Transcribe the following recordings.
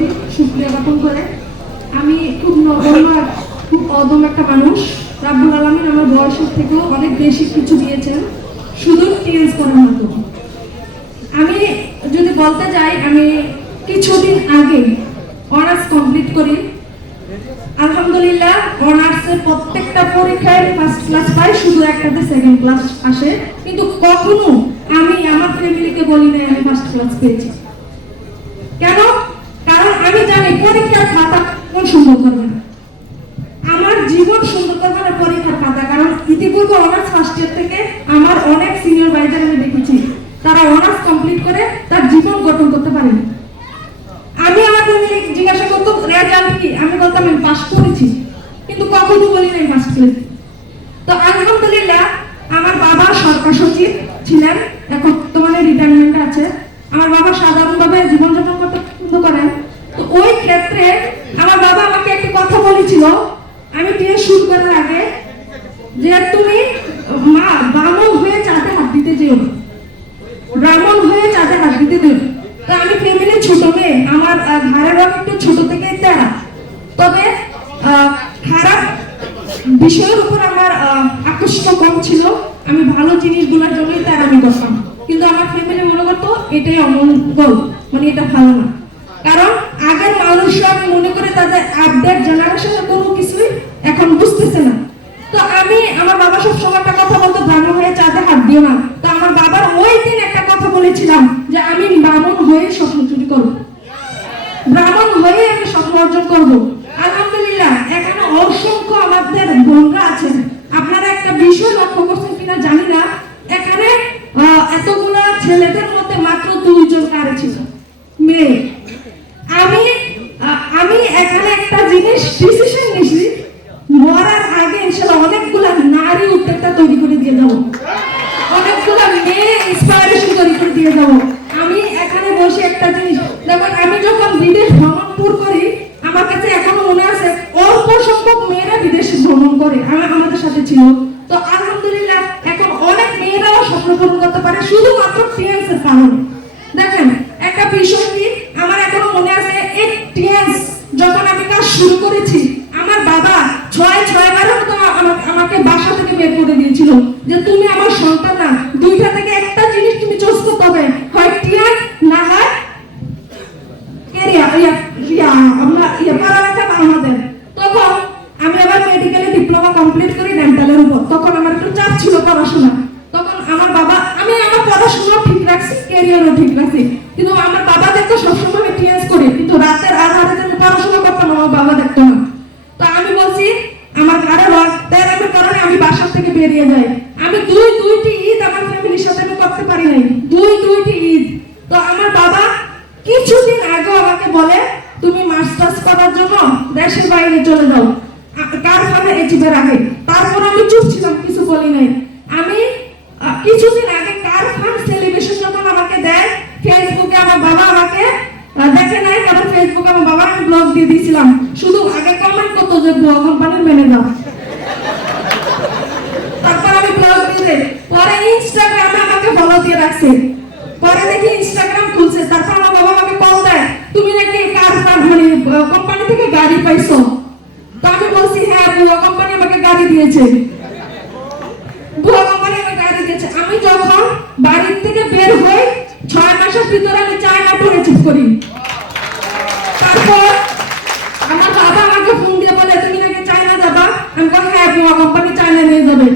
কোটি শুকরিয়া জ্ঞাপন করে। আমি খুব নগণ্য খুব অদম একটা মানুষ। রাব্বুল আলামিন আমার বয়সের থেকেও অনেক বেশি কিছু দিয়েছেন শুধু টিএস করার মতো। আমি যদি বলতে যাই, আমি কিছুদিন আগে অনার্স কমপ্লিট করি। আলহামদুলিল্লাহ অনার্সের প্রত্যেকটা পরীক্ষায় ফার্স্ট ক্লাস পাই, শুধু একটাতে সেকেন্ড ক্লাস আসে। কিন্তু কখনো আমি আমার ফ্যামিলিকে বলি না আমি ফার্স্ট ক্লাস পেয়েছি। কেন? কারণ আমি জানি পরীক্ষার খাতা কোন সুন্দর করবে না, আমার জীবন সুন্দর করবে না পরীক্ষার খাতা। কারণ ইতিপূর্বে অনার্স ফার্স্ট ইয়ার থেকে আমার অনেক সিনিয়র ভাইদের আমি দেখেছি তারা অনার্স কমপ্লিট করে তার জীবন গঠন করতে পারেনি। আমি আমার ফ্যামিলি জিজ্ঞাসা করতো রেজাল্ট কি, আমি বলতাম আমি পাস করেছি, কিন্তু কখনো বলি নাই পাস করেছি। তো আলহামদুলিল্লাহ আমার বাবা সরকার সচিব ছিলেন, এখন বর্তমানে রিটায়ারমেন্টে আছে। আমার বাবা সাধারণভাবে জীবনযাপন করতে পছন্দ করেন। তো ওই ক্ষেত্রে আমার বাবা আমাকে একটা কথা বলেছিল, আমি টিএস শুরু করার আগে, যে তুমি মা ব্রাহ্মণ হয়ে চাঁদে হাত দিতে যেও, ব্রাহ্মণ হয়ে চাঁদে হাত দিতে যেও। তো আমি ফ্যামিলি ছোট মেয়ে, আমার ঘরের রং একটু ছোট থেকে তেরা, তবে খারাপ বিষয়ের উপর আমার আকর্ষণ কম ছিল। আমি ভালো জিনিসগুলোর জন্যই তেরামি করতাম, কিন্তু আমার ফ্যামিলি মনে করতো এটাই অমঙ্গল, মানে এটা ভালো না। কারণ আগের মানুষরা আমি মনে করে তাদের আপডেট জেনারেশনের কোনো কিছুই এখন বুঝতেছে না। তো আমি আমার বাবা সব সময় একটা কথা বলতো, ব্রাহ্মণ হয়ে চাঁদে হাত দিও না। তো আমার বাবার ওই দিন একটা কথা বলেছিলাম যে আমি ব্রাহ্মণ হয়ে স্বপ্ন চুরি করবো, ব্রাহ্মণ হয়ে আমি স্বপ্ন অর্জন করবো। আলহামদুলিল্লাহ এখানে অসংখ্য আমাদের বোনরা আছেন। আপনারা একটা বিষয় লক্ষ্য করছেন কিনা জানি না, এখানে এতগুলা ছেলেদের মধ্যে মাত্র 2 জন নারী ছিল, মেয়ে। আমি এখানে একটা জিনিস ডিসিশন নিয়েছি, মরার আগে ইনশাআল্লাহ অনেকগুলা নারী উদ্যোক্তা তৈরি করে দিয়ে যাবো, অনেকগুলা মেয়ে ইন্সপায়ারেশন তৈরি করে দিয়ে যাবো। আমি এখানে বসে একটা জিনিস দেখুন, আমি যখন বিদেশ ভ্রমণ ট্যুর করি, আমার কাছে এখনো মনে আছে অল্প সংখ্যক মেয়েরা বিদেশে ভ্রমণ করে আমাদের সাথে ছিল। তো আলহামদুলিল্লাহ এখন অনেক মেয়েরাও স্বপ্ন পূরণ করতে পারে শুধুমাত্র টিএস এর কারণে। দেখেন একটা বিষয় কি, আমার এখনো মনে আছে এই টিএস যখন আমি কাজ শুরু করেছি, আমার বাবা 6 বারের মতো আমাকে বাসা থেকে বের করে দিয়েছিল যে তুমি আমার সন্তান না, দুইটা থেকে একটা জিনিস তুমি চুজ করতে হবে, হয় টিএস না হয় আমাদের। তখন আমি আবার মেডিকেলে ডিপ্লোমা কমপ্লিট করি ডেন্টালের উপর। তখন আমার একটু চাপ ছিল পড়াশোনা। তখন আমার বাবা, আমি আমার পড়াশোনা ঠিক রাখছি, ক্যারিয়ারও ঠিক রাখছি, কিন্তু আমার বাবা দেখতো সবসময় আমি টিএস করি, কিন্তু রাতের আধারে আমি পড়াশোনা করতাম, আমার বাবা দেখতো না। তো আমি বলছি আমার ঘরে তেরামের কারণে আমি বাসা থেকে বেরিয়ে যাই। আমি দুইটি ঈদ আমার ফ্যামিলির সাথে আমি করতে পারি নাই, দুইটি ঈদ। তো আমার বাবা কিছুদিন আগে আমাকে বলে তুমি মাস্টার্স করার জন্য দেশের বাইরে চলে যাও, কার ফার্মে এচিভের আগে। তারপর আমি চুপ ছিলাম, কিছু বলি নাই। আমি কিছুদিন আগে কার ফার্ম সেলিব্রেশন যখন আমাকে দেয়, ফেসবুকে আমার বাবা আমাকে দেখে নাই, কারণ ফেসবুকে আমার বাবা আমি ব্লগ দিয়ে দিয়েছিলাম। শুধু আগে কমেন্ট করতো যে ব্লগ কোম্পানির ম্যানেজার, তারপর আমি ব্লগ দিয়ে, পরে ইনস্টাগ্রামে আমাকে ফলো দিয়ে রাখছে। পরে দেখি ইনস্টাগ্রাম খুলছে, তারপর আমার বাবা আমাকে কল দেয় তুমি নাকি কার ফার্ম মানে কোম্পানি থেকে গাড়ি পাইছো। তো আমি বলছি হ্যাঁ বুয়া কোম্পানি আমাকে গাড়ি দিয়েছে, বুয়া কোম্পানি আমাকে গাড়ি দিয়েছে। আমি যখন বাড়ি থেকে বের হই 6 মাসের ভিতরে আমি চায়না ট্যুর অ্যাচিভ করি। তারপর আমার বাবা আমাকে ফোন দিয়ে বলে তুমি নাকি চায়না যাবা। আমি বলি হ্যাঁ বুয়া কোম্পানি চায়না নিয়ে যাবে।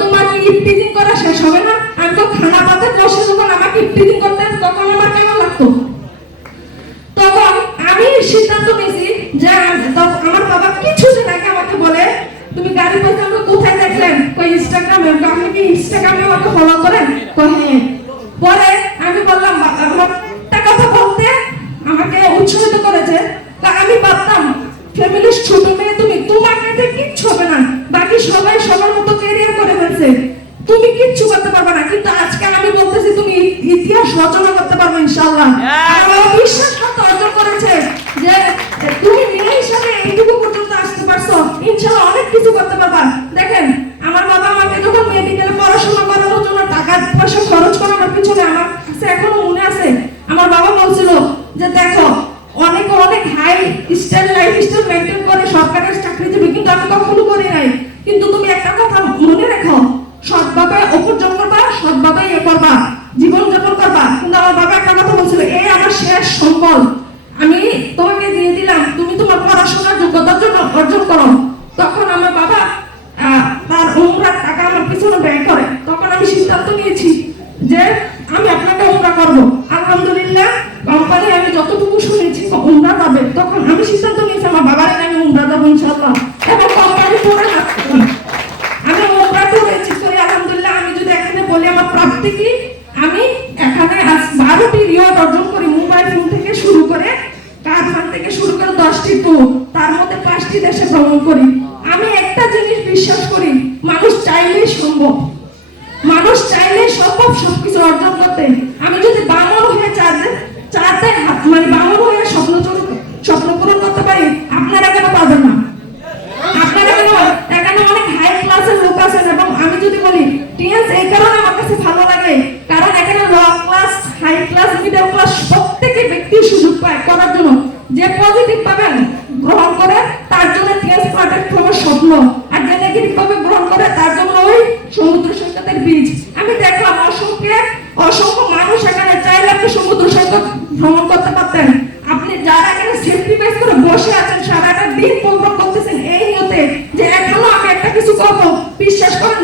তোমার ইফটিজিং করা শেষ হবে না। আমি তো খানা পাতে বসে যখন আমাকে ইফটিজিং করতেন তখন আমার কেমন লাগতো। তখন আমি সিদ্ধান্ত নিয়েছি যে আমার বাবা কিছুদিন আগে আমাকে বলে তুমি গাড়ি পাইতে আমাকে কোথায় দেখলেন, কই ইনস্টাগ্রামে। আপনি কি ইনস্টাগ্রামে আমাকে ফলো করেন? হ্যাঁ। পরে আমি বললাম একটা কথা বলতে আমাকে উৎসাহিত করেছে। আমি ভাবতাম ফ্যামিলির ছোট মেয়ে তুমি, তোমার কাছে কিচ্ছু হবে না, বাকি সবাই সবার মতো ক্যারিয়ার করে ফেলছে, তুমি কিচ্ছু করতে পারবে না। কিন্তু আজকে আমি বলতেছি তুমি ইতিহাস রচনা করতে পারবে ইনশাআল্লাহ। আমার বিশ্বাস অর্জন করেছে যে তুমি মেয়ে হিসাবে এইটুকু পর্যন্ত আসতে পারছো, ইনশাআল্লাহ অনেক কিছু করতে পারবা। দেখেন আমার বাবা আমাকে যখন মেডিকেলে পড়াশোনা করানোর জন্য টাকা পয়সা খরচ করানোর পিছনে আমার কাছে এখনো মনে আছে আমার বাবা বলছিল যে দেখো অনেক চাকরিজীবী, কিন্তু আমি কখনো করি নাই। কিন্তু তুমি একটা কথা মনে রেখো, সৎভাবে উপার্জন করবা, সৎভাবে করবা, জীবন যাপন করবা। কিন্তু আমার বাবা একটা কথা বলছিল, এই আমার শেষ সম্বল, আমি তোমাকে দিয়ে দিলাম, তুমি তোমার পড়াশোনার যোগ্যতার জন্য অর্জন করো। তখন আমার বাবা তার উমরার টাকা আমার পিছনে ব্যয় করে। তখন আমি সিদ্ধান্ত নিয়েছি যে আমি আপনাকে উমরা করবো। আলহামদুলিল্লাহ, কোম্পানি আমি যতটুকু শুনেছি উমরা যাবে, তখন আমি সিদ্ধান্ত নিয়েছি আমার বাবার আমি উমরা যাবো ইনশাআল্লাহ, এবং কোম্পানি পড়ে আমি উমরাতে হয়েছি। আলহামদুলিল্লাহ, আমি যদি এখানে বলি আমার প্রাপ্তি কি, আমি এখানে আজ 12টি রিওয়ার্ড অর্জন করি, মোবাইল ফোন থেকে শুরু করে, কারখান থেকে শুরু করে 10টি ট্যুর, তার মধ্যে 5টি দেশে ভ্রমণ করি। আমি একটা জিনিস বিশ্বাস করি, মানুষ চাইলেই সম্ভব, মানুষ চাইলে সম্ভব সবকিছু অর্জন করতে। আমি যদি বামন হয়ে চাতে মানে বামন হয়ে স্বপ্ন পূরণ করতে পারি, আপনারা কেন পারবেন না? আপনারা কেন? এখানে অনেক হাই ক্লাসের লোক আছেন, এবং আমি যদি বলি টিএস এই কারণে আমার কাছে ভালো লাগে, কারণ এখানে low class, high class, middle class প্রত্যেকটি ব্যক্তি সুযোগ পায় করার জন্য। যে পজিটিভ পাবেন গ্রহণ করে তার জন্য টিএস প্ল্যাটফর্মের স্বপ্ন, আর যে নেগেটিভ ভাবে গ্রহণ করে তার জন্য ওই সমুদ্র সৈকতের বীজ। আমি দেখলাম অসংখ্য মানুষ এখানে চাইলে আপনি সমুদ্র সৈকত ভ্রমণ করতে পারতেন। আপনি যারা এখানে সেফটি বেস করে বসে আছেন, সারাটা দিন প্রোগ্রাম করতেছেন এই নিয়তে যে এখনো আমি একটা কিছু করবো, বিশ্বাস করেন